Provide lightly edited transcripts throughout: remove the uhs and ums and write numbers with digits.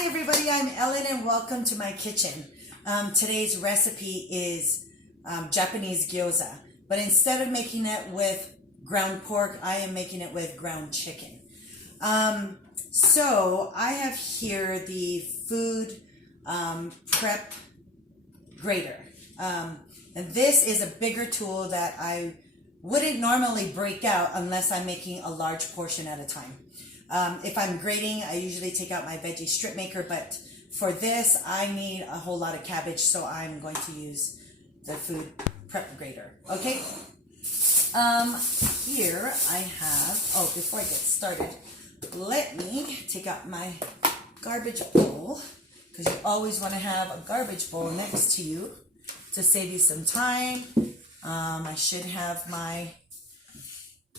Hi everybody, I'm Ellen and welcome to my kitchen. Today's recipe is Japanese gyoza, but instead of making it with ground pork, I am making it with ground chicken. So I have here the food prep grater. And this is a bigger tool that I wouldn't normally break out unless I'm making a large portion at a time. If I'm grating, I usually take out my veggie strip maker, but for this, I need a whole lot of cabbage, so I'm going to use the food prep grater. Okay. Here I have, before I get started, let me take out my garbage bowl, because you always want to have a garbage bowl next to you to save you some time. I should have my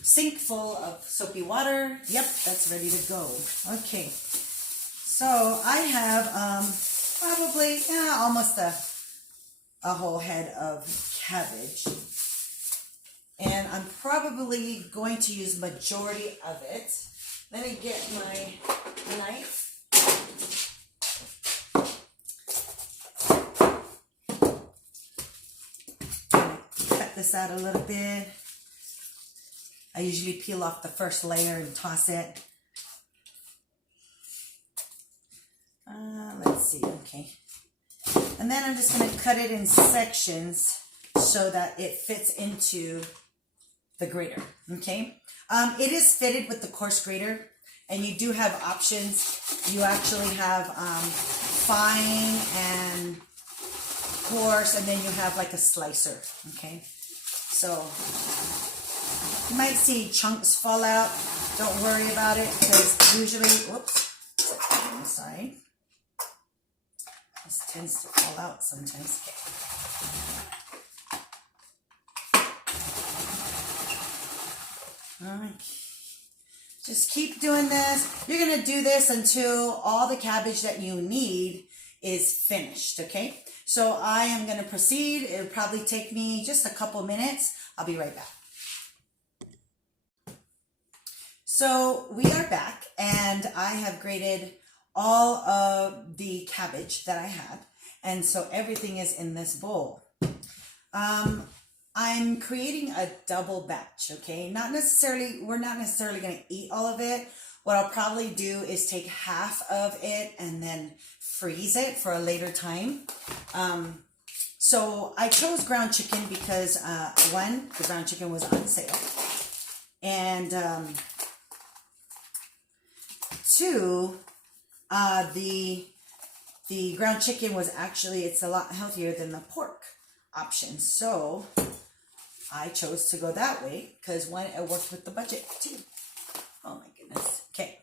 sink full of soapy water. Yep, that's ready to go. Okay, so I have probably almost a whole head of cabbage, and I'm probably going to use majority of it. Let me get my knife. Cut this out a little bit. I usually peel off the first layer and toss it. Let's see, okay. And then I'm just going to cut it in sections so that it fits into the grater, okay? It is fitted with the coarse grater, and you do have options. You actually have fine and coarse, and then you have like a slicer, okay? So you might see chunks fall out. Don't worry about it, because usually, whoops, set that on the side. This tends to fall out sometimes. All right. Just keep doing this. You're going to do this until all the cabbage that you need is finished, okay? So I am going to proceed. It'll probably take me just a couple minutes. I'll be right back. So we are back, and I have grated all of the cabbage that I had, and so everything is in this bowl. I'm creating a double batch, okay? We're not necessarily going to eat all of it. What I'll probably do is take half of it and then freeze it for a later time. So I chose ground chicken because one, the ground chicken was on sale, and two, the ground chicken was actually, it's a lot healthier than the pork option. So I chose to go that way because one, it worked with the budget too. Oh my goodness. Okay.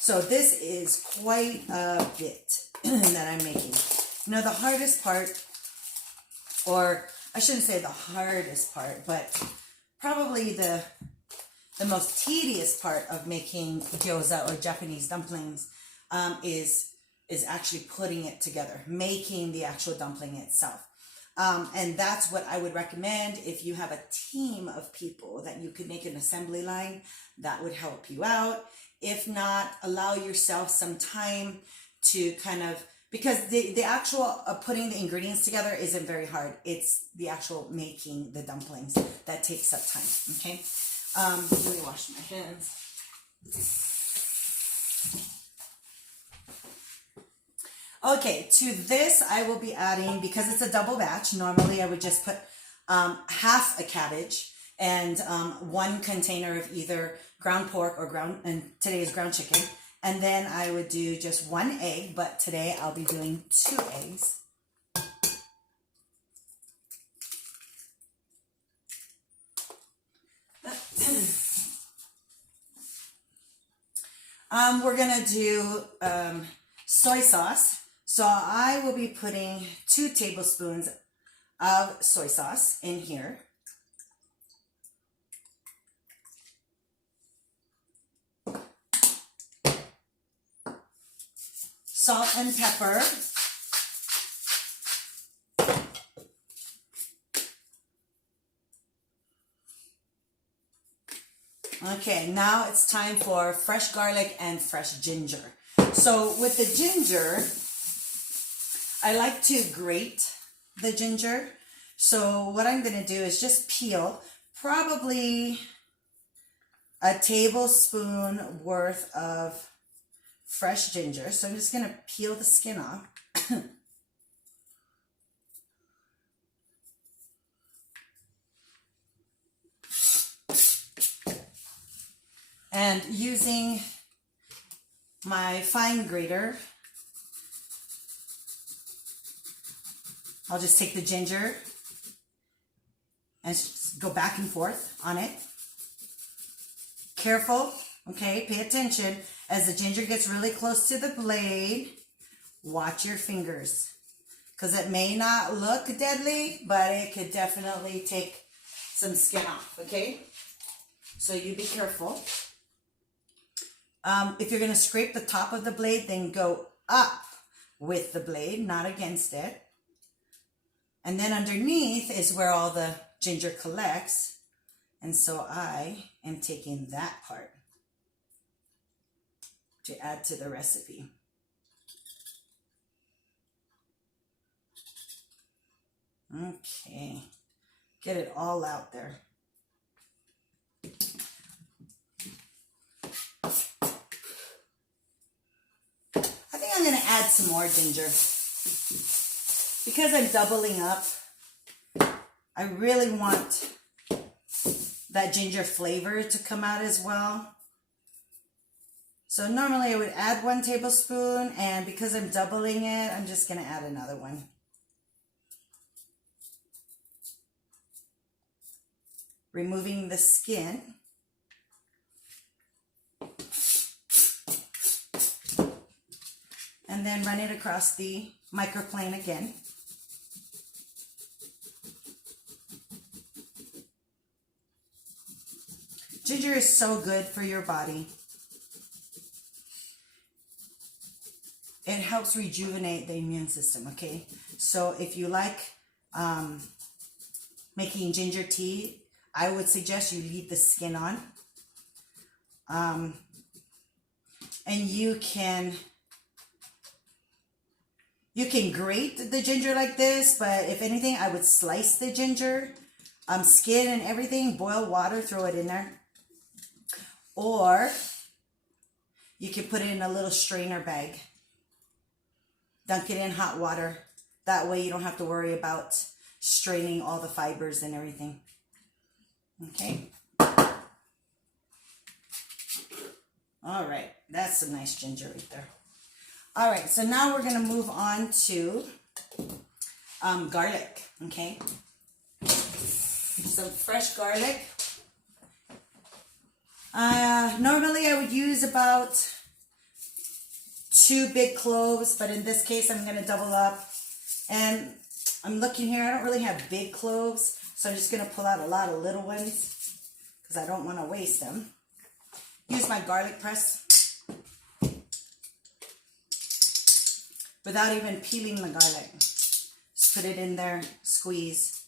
So this is quite a bit that I'm making. You know, the hardest part, or I shouldn't say the hardest part, but probably the most tedious part of making gyoza or Japanese dumplings is actually putting it together, making the actual dumpling itself. And that's what I would recommend. If you have a team of people that you could make an assembly line, that would help you out. If not, allow yourself some time to kind of, because the actual putting the ingredients together isn't very hard. It's the actual making the dumplings that takes up time, okay? Let me wash my hands. Okay, to this I will be adding, because it's a double batch, normally I would just put half a cabbage and one container of either ground pork or today's ground chicken. And then I would do just one egg, but today I'll be doing 2 eggs. We're gonna do soy sauce. So I will be putting 2 tablespoons of soy sauce in here. Salt and pepper. Okay, now it's time for fresh garlic and fresh ginger. So with the ginger, I like to grate the ginger. So what I'm going to do is just peel probably a tablespoon worth of fresh ginger. So I'm just going to peel the skin off. And using my fine grater, I'll just take the ginger and just go back and forth on it. Careful, okay? Pay attention. As the ginger gets really close to the blade, watch your fingers. Because it may not look deadly, but it could definitely take some skin off, okay? So you be careful. If you're going to scrape the top of the blade, then go up with the blade, not against it. And then underneath is where all the ginger collects. And so I am taking that part to add to the recipe. Okay, get it all out there. I think I'm going to add some more ginger. Because I'm doubling up, I really want that ginger flavor to come out as well. So normally I would add 1 tablespoon, and because I'm doubling it, I'm just going to add another one. Removing the skin. And then run it across the microplane again. Ginger is so good for your body. It helps rejuvenate the immune system, okay? So if you like making ginger tea, I would suggest you leave the skin on. And you can grate the ginger like this, but if anything, I would slice the ginger, skin and everything, boil water, throw it in there. Or you can put it in a little strainer bag. Dunk it in hot water. That way you don't have to worry about straining all the fibers and everything. Okay. All right, that's some nice ginger right there. All right, so now we're going to move on to garlic, okay? Some fresh garlic. Normally I would use about 2 big cloves, but in this case I'm going to double up. And I'm looking here, I don't really have big cloves, so I'm just going to pull out a lot of little ones because I don't want to waste them. Use my garlic press without even peeling the garlic. Just put it in there, squeeze,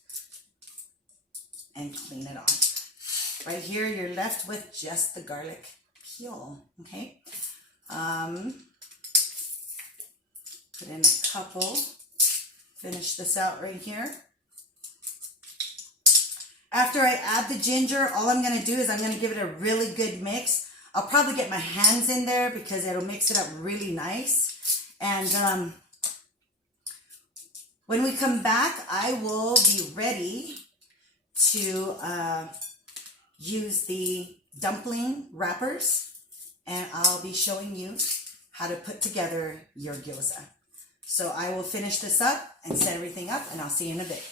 and clean it off. Right here, you're left with just the garlic peel, okay? Put in a couple. Finish this out right here. After I add the ginger, all I'm going to do is I'm going to give it a really good mix. I'll probably get my hands in there because it'll mix it up really nice. And when we come back, I will be ready to use the dumpling wrappers, and I'll be showing you how to put together your gyoza. So I will finish this up and set everything up, and I'll see you in a bit.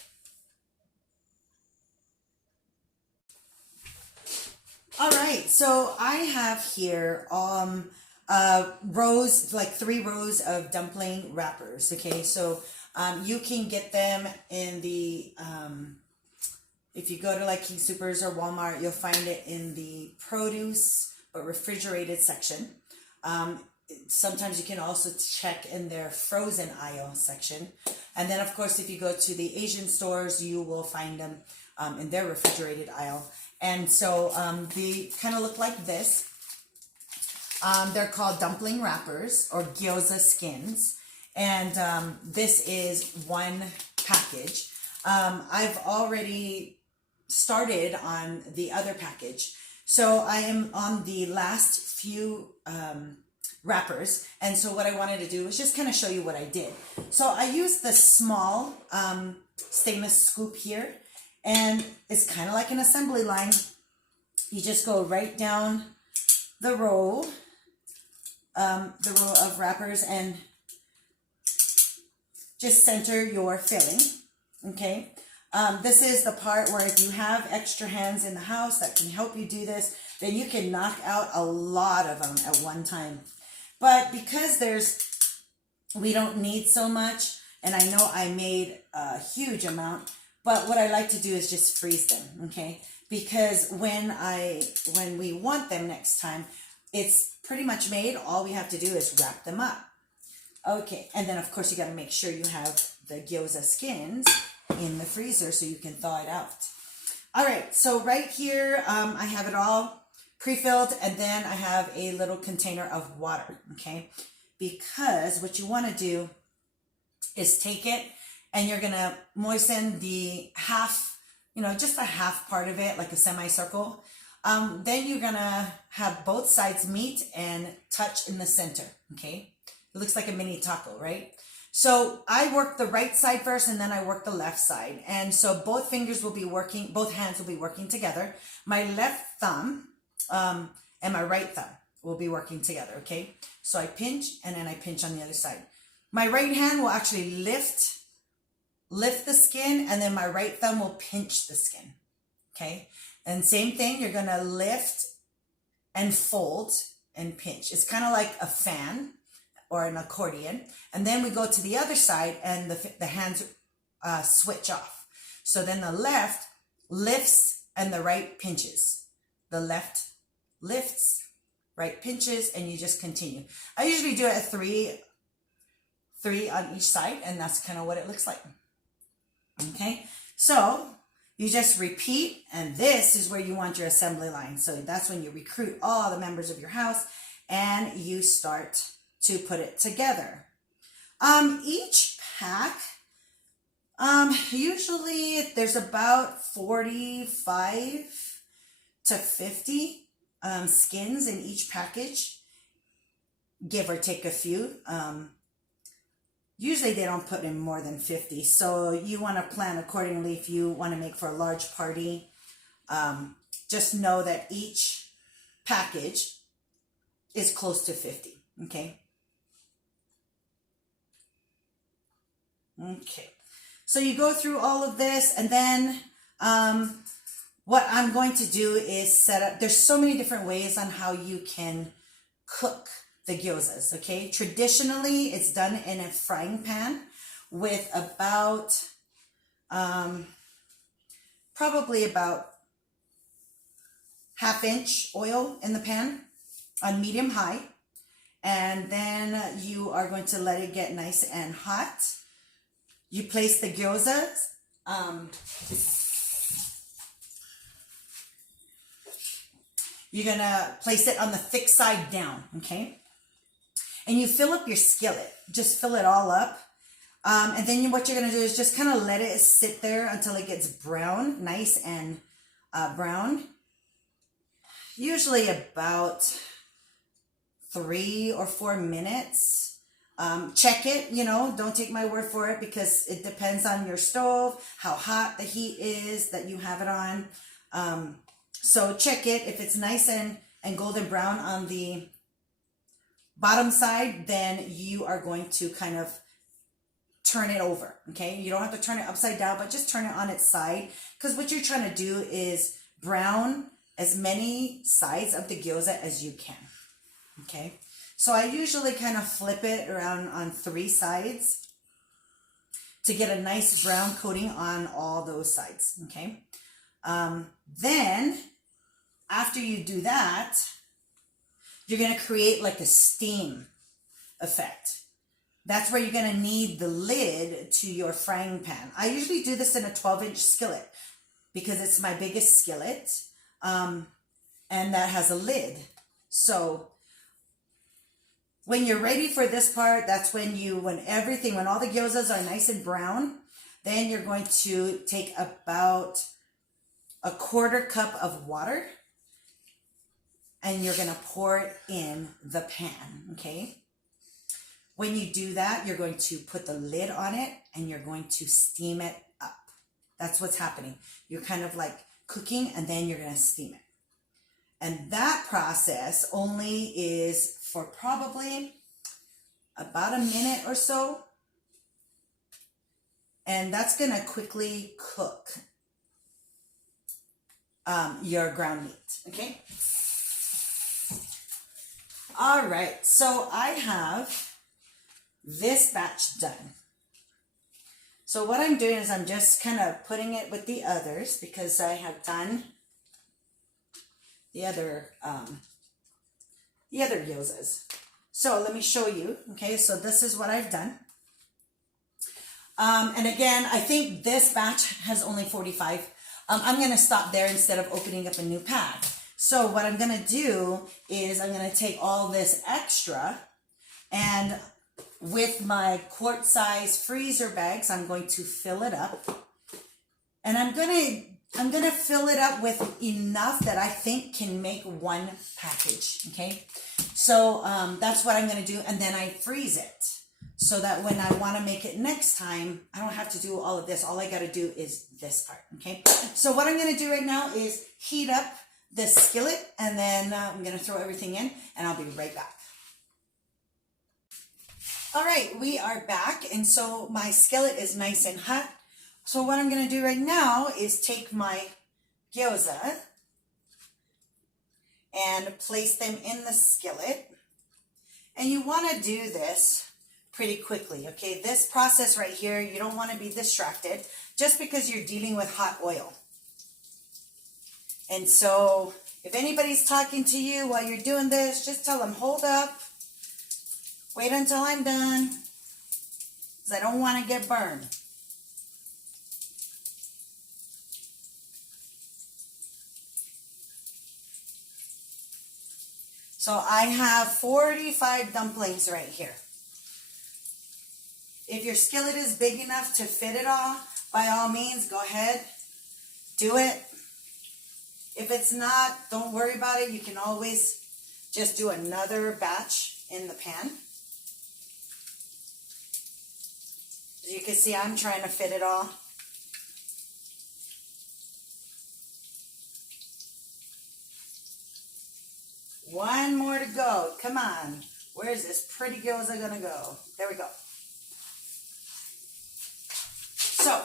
All right, so I have here rows, like 3 rows of dumpling wrappers, okay? So you can get them in the, if you go to like King Soopers or Walmart, you'll find it in the produce but refrigerated section. Sometimes you can also check in their frozen aisle section. And then, of course, if you go to the Asian stores, you will find them in their refrigerated aisle. And so they kind of look like this. They're called dumpling wrappers or gyoza skins. And this is one package. I've already started on the other package. So I am on the last few wrappers. And so what I wanted to do was just kind of show you what I did. So I used the small stainless scoop here. And it's kind of like an assembly line. You just go right down the row of wrappers and just center your filling, okay? This is the part where if you have extra hands in the house that can help you do this, then you can knock out a lot of them at one time. But because we don't need so much, and I know I made a huge amount, but what I like to do is just freeze them, okay? Because when we want them next time, it's pretty much made. All we have to do is wrap them up. Okay, and then of course you got to make sure you have the gyoza skins in the freezer so you can thaw it out. All right, so right here I have it all pre-filled, and then I have a little container of water, okay? Because what you want to do is take it and you're going to moisten the half, just a half part of it, like a semicircle. Then you're going to have both sides meet and touch in the center, okay? It looks like a mini taco, right? So I work the right side first and then I work the left side. And so both hands will be working together. My left thumb and my right thumb will be working together, okay? So I pinch and then I pinch on the other side. My right hand will actually lift the skin, and then my right thumb will pinch the skin, okay? And same thing, you're going to lift and fold and pinch. It's kind of like a fan or an accordion. And then we go to the other side and the hands switch off. So then the left lifts and the right pinches. The left lifts, right pinches, and you just continue. I usually do it at three on each side, and that's kind of what it looks like. Okay, so you just repeat, and this is where you want your assembly line. So that's when you recruit all the members of your house and you start to put it together. Each pack, usually there's about 45 to 50 skins in each package, give or take a few. Usually they don't put in more than 50. So you want to plan accordingly if you want to make for a large party. Just know that each package is close to 50. Okay. Okay. So you go through all of this, and then what I'm going to do is set up. There's so many different ways on how you can cook the gyozas, okay? Traditionally, it's done in a frying pan with about, probably about ½ inch oil in the pan on medium high. And then you are going to let it get nice and hot. You place the gyozas. You're going to place it on the thick side down, okay? And you fill up your skillet. Just fill it all up. And then what you're going to do is just kind of let it sit there until it gets brown, nice and brown. Usually about 3 or 4 minutes. Check it, don't take my word for it, because it depends on your stove, how hot the heat is that you have it on. So check it. If it's nice and golden brown on the bottom side, then you are going to kind of turn it over, okay? You don't have to turn it upside down, but just turn it on its side, because what you're trying to do is brown as many sides of the gyoza as you can, okay? So I usually kind of flip it around on 3 sides to get a nice brown coating on all those sides, okay? Then after you do that, you're going to create like a steam effect. That's where you're going to need the lid to your frying pan. I usually do this in a 12-inch skillet because it's my biggest skillet. and that has a lid. So when you're ready for this part, that's when when all the gyozas are nice and brown, then you're going to take about a 1/4 cup of water and you're going to pour it in the pan, okay? When you do that, you're going to put the lid on it and you're going to steam it up. That's what's happening. You're kind of like cooking and then you're going to steam it. And that process only is for probably about a minute or so. And that's going to quickly cook your ground meat, okay? All right, so I have this batch done. So what I'm doing is I'm just kind of putting it with the others because I have done the other gyozas. So let me show you. Okay, so this is what I've done. And again, I think this batch has only 45. I'm going to stop there instead of opening up a new pack. So what I'm going to do is I'm going to take all this extra and with my quart size freezer bags, I'm going to fill it up. And I'm going to fill it up with enough that I think can make one package, okay? So that's what I'm going to do, and then I freeze it so that when I want to make it next time, I don't have to do all of this. All I got to do is this part, okay? So what I'm going to do right now is heat up the skillet, and then I'm going to throw everything in, and I'll be right back. All right, we are back, and so my skillet is nice and hot. So what I'm going to do right now is take my gyoza and place them in the skillet. And you want to do this pretty quickly, okay? This process right here, you don't want to be distracted just because you're dealing with hot oil. And so if anybody's talking to you while you're doing this, just tell them, hold up, wait until I'm done, because I don't want to get burned. So I have 45 dumplings right here. If your skillet is big enough to fit it all, by all means, go ahead, do it. If it's not, don't worry about it. You can always just do another batch in the pan. As you can see, I'm trying to fit it all. One more to go. Come on. Where's this pretty gyoza gonna go? There we go. So,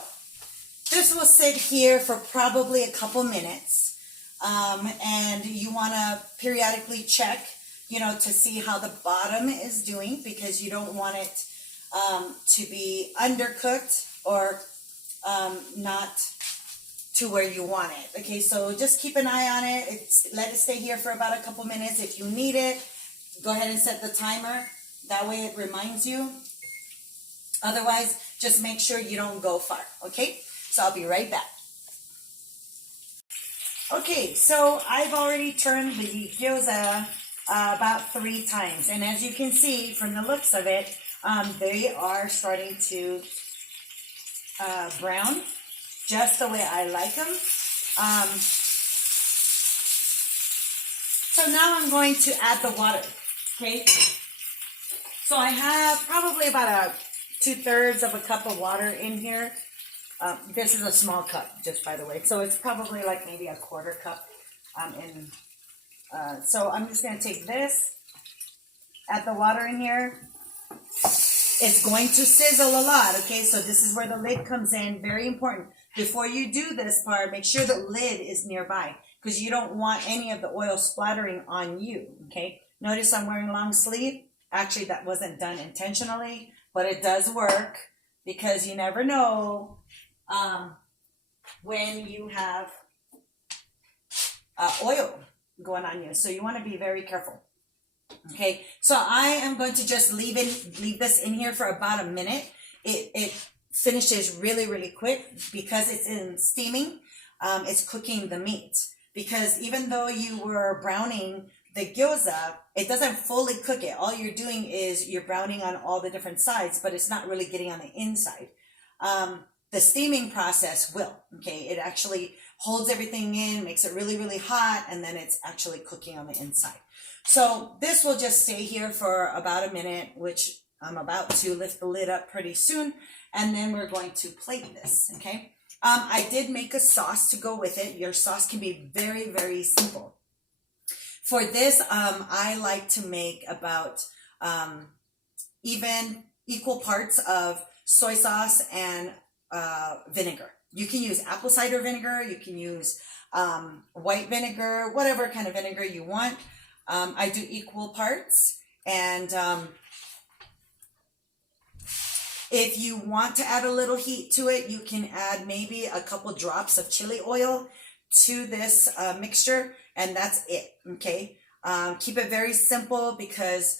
this will sit here for probably a couple minutes. And you want to periodically check, to see how the bottom is doing, because you don't want it to be undercooked or not to where you want it. Okay, so just keep an eye on it. Let it stay here for about a couple minutes. If you need it, go ahead and set the timer. That way it reminds you. Otherwise, just make sure you don't go far. Okay, so I'll be right back. Okay, so I've already turned the gyoza about 3 times. And as you can see from the looks of it, they are starting to brown just the way I like them. So now I'm going to add the water, okay? So I have probably about 2/3 of a cup of water in here. This is a small cup, just by the way. So it's probably like maybe a 1/4 cup. So I'm just going to take this, add the water in here. It's going to sizzle a lot, okay? So this is where the lid comes in. Very important. Before you do this part, make sure the lid is nearby, because you don't want any of the oil splattering on you, okay? Notice I'm wearing long sleeve. Actually, that wasn't done intentionally, but it does work, because you never know when you have oil going on you. So you want to be very careful. Okay, so I am going to just leave this in here for about a minute. It finishes really, really quick because it's in steaming. It's cooking the meat. because even though you were browning the gyoza, it doesn't fully cook it. All you're doing is you're browning on all the different sides, but it's not really getting on the inside. The steaming process will, okay? It actually holds everything in, makes it really, really hot, and then it's actually cooking on the inside. So this will just stay here for about a minute, which I'm about to lift the lid up pretty soon, and then we're going to plate this, okay? I did make a sauce to go with it. Your sauce can be very, very simple. For this, I like to make about equal parts of soy sauce and vinegar. You can use apple cider vinegar. You can use white vinegar, whatever kind of vinegar you want. I do equal parts. And if you want to add a little heat to it, you can add maybe a couple drops of chili oil to this mixture, and that's it, okay? Keep it very simple, because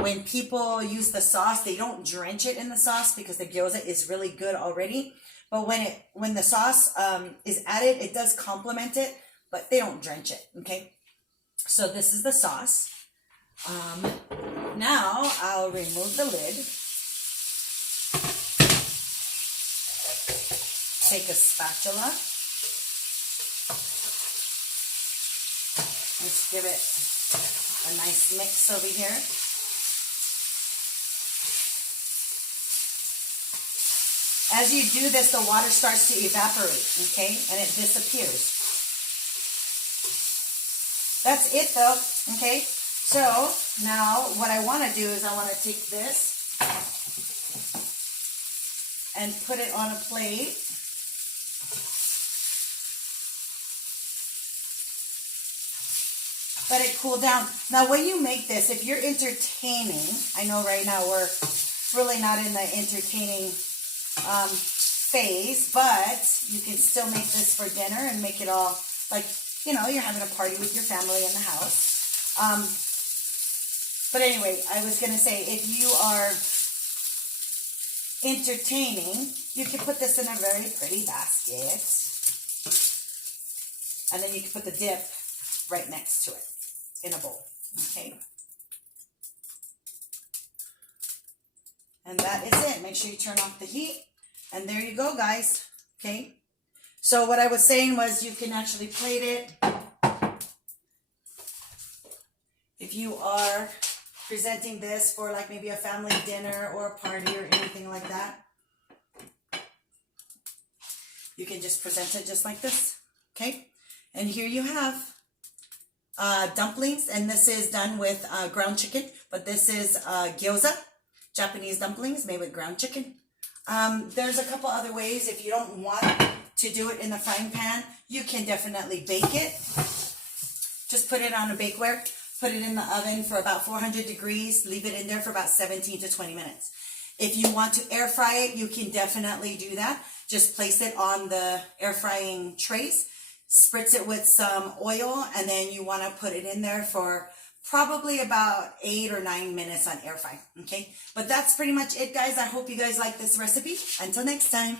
when people use the sauce, they don't drench it in the sauce because the gyoza is really good already. But when the sauce is added, it does complement it, but they don't drench it, okay? So this is the sauce. Now I'll remove the lid. Take a spatula. Let's give it a nice mix over here. As you do this, the water starts to evaporate, okay? And it disappears. That's it though, okay? So now what I want to do is I want to take this and put it on a plate. Let it cool down. Now when you make this, if you're entertaining, I know right now we're really not in the entertaining phase, but you can still make this for dinner and make it all like, you know, you're having a party with your family in the house. But anyway, I was going to say, if you are entertaining, you can put this in a very pretty basket. And then you can put the dip right next to it in a bowl, okay? And that is it. Make sure you turn off the heat. And there you go, guys, okay? So what I was saying was you can actually plate it. If you are presenting this for like maybe a family dinner or a party or anything like that, you can just present it just like this, okay? And here you have dumplings, and this is done with ground chicken, but this is gyoza, Japanese dumplings made with ground chicken. There's a couple other ways. If you don't want to do it in the frying pan, you can definitely bake it. Just put it on a bakeware, put it in the oven for about 400 degrees, leave it in there for about 17 to 20 minutes. If you want to air fry it, you can definitely do that. Just place it on the air frying trays, spritz it with some oil, and then you want to put it in there for probably about 8 or 9 minutes on air fry, okay? But that's pretty much it, guys. I hope you guys like this recipe. Until next time.